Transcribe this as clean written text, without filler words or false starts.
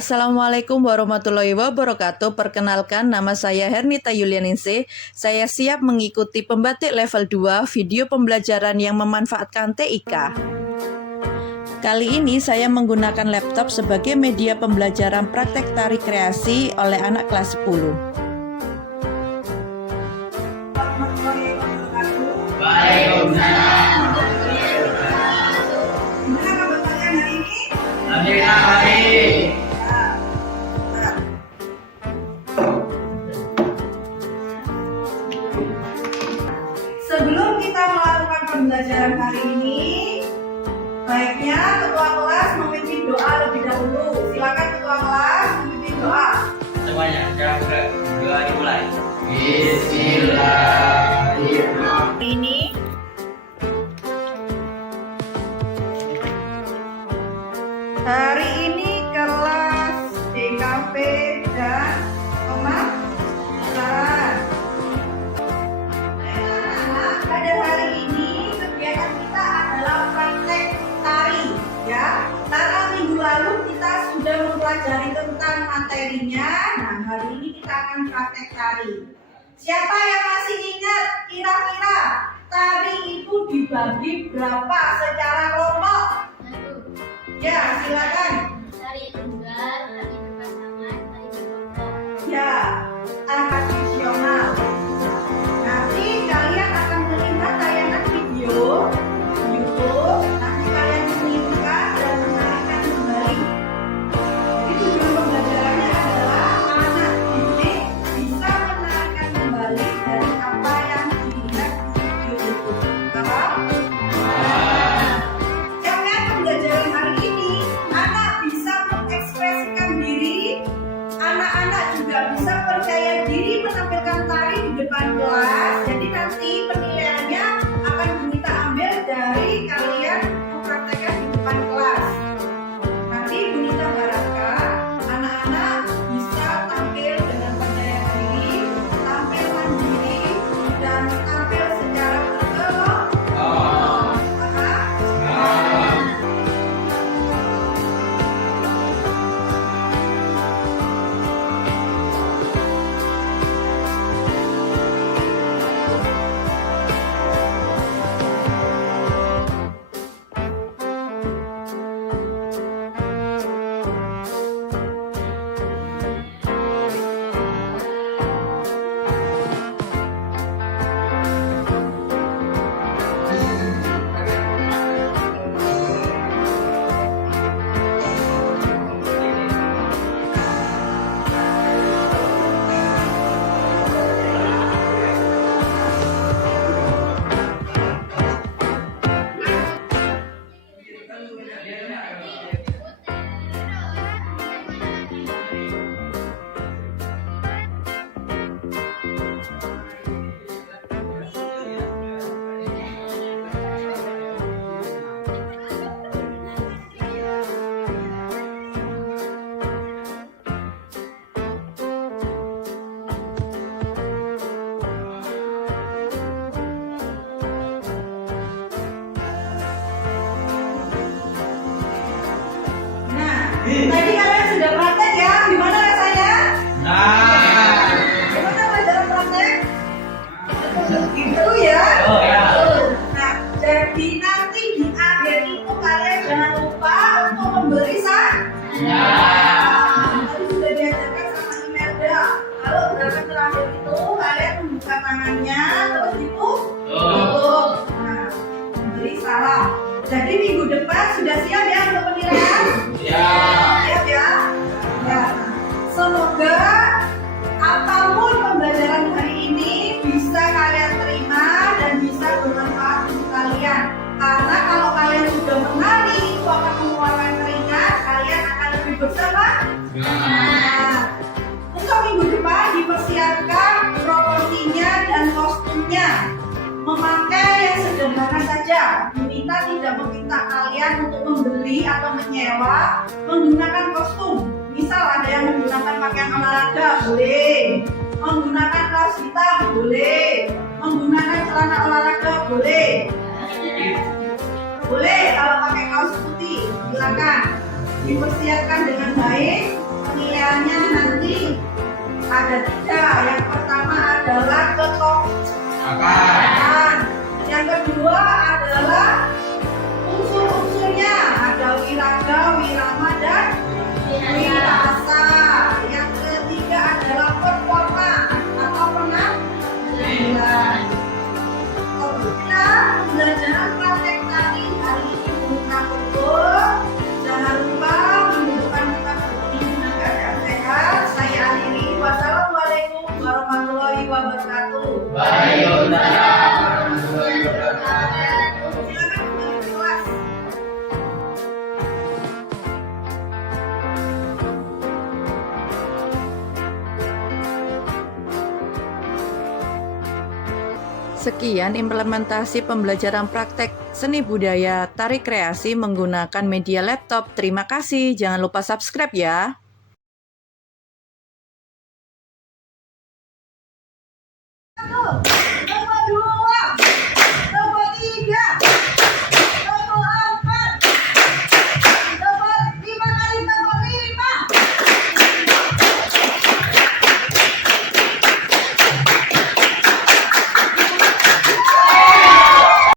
Assalamualaikum warahmatullahi wabarakatuh. Perkenalkan, nama saya Hernita Yulianingsih. Saya siap mengikuti pembatik level 2 video pembelajaran yang memanfaatkan TIK. Kali ini saya menggunakan laptop sebagai media pembelajaran praktek tari kreasi oleh anak kelas 10. Waalaikumsalam. Gimana kabar kalian hari ini? Alhamdulillah baik. Sebelum kita melakukan pembelajaran hari ini, baiknya ketua kelas memimpin doa lebih dahulu. Silakan ketua kelas memimpin doa. Semuanya, doa dimulai. Bismillahirrahmanirrahim. Ini hari ini kelas DKP dan pemasaran. Pada hari ini kegiatan kita adalah praktek tari, ya. Karena minggu lalu kita sudah mempelajari tentang materinya. Nah, hari ini kita akan praktek tari. Siapa yang masih ingat kira-kira tari itu dibagi berapa secara kelompok? Ya, silakan. Tari tunggal, tari berpasangan, tari berkelompok. Ya, tradisional. Nanti kalian akan melihat tayangan video di YouTube. Nanti kalian menyimpulkan dan mengarahkan kembali. Jadi tujuan pembelajarannya adalah anak didik bisa menarikkan kembali dari apa yang dilihat di video YouTube. Paham? Dengan pembelajaran hari ini, anak bisa mengekspresikan diri. Anak-anak juga bisa percaya diri menampilkan tari di depan kelas. Jadi nanti penilaiannya akan kita ambil dari kalian mempraktekkan di depan kelas. Nanti Bunita harapkan anak-anak bisa tampil dengan percaya diri, tampil mandiri, dan tampil secara berkelompok. Paham? Tadi kalian sudah praktek ya? Gimana rasanya? Gimana pelajaran praktek? Gitu ya? Oh ya. Nah, jadi nanti di akhir itu kalian jangan lupa untuk memberi Tadi sudah diajarkan sama Imelda. Kalau gerakan terakhir itu kalian membuka tangannya terus itu tutup. Nah, memberi salam. Jadi minggu depan sudah siap ya untuk penilaian? Siap ya? Ya. Semoga apapun pembelajaran hari ini bisa kalian terima dan bisa bermanfaat untuk kalian. Karena kalau kalian sudah menari itu akan mengeluarkan keringat, kalian akan lebih bersemangat. Untuk minggu depan dipersiapkan proporsinya dan kostumnya. Memakai yang sederhana saja. Bunita tidak meminta kalian untuk membeli atau menyewa menggunakan kostum. Misal ada yang menggunakan pakaian olahraga, boleh. Menggunakan kaos hitam, boleh. Menggunakan celana olahraga, boleh. Boleh kalau pakai kaos putih, silakan. Dipersiapkan dengan baik Penilaiannya nanti ada 3. Yang pertama adalah ketokohan. Yang kedua adalah unsur-unsurnya, ada wiraga, wirama, dan wirasa. Yang ketiga adalah performa atau penampilan. Kemudian pembelajaran praktek tari hari ini menggunakan betul. Jangan lupa menunjukkan kita dengan keadaan sehat. Saya akhiri. Wassalamualaikum warahmatullahi wabarakatuh. Waalaikumsalam warahmatullahi wabarakatuh. Silakan kembali ke kelas. Sekian implementasi pembelajaran praktek seni budaya tari kreasi menggunakan media laptop. Terima kasih. Jangan lupa subscribe ya. Satu.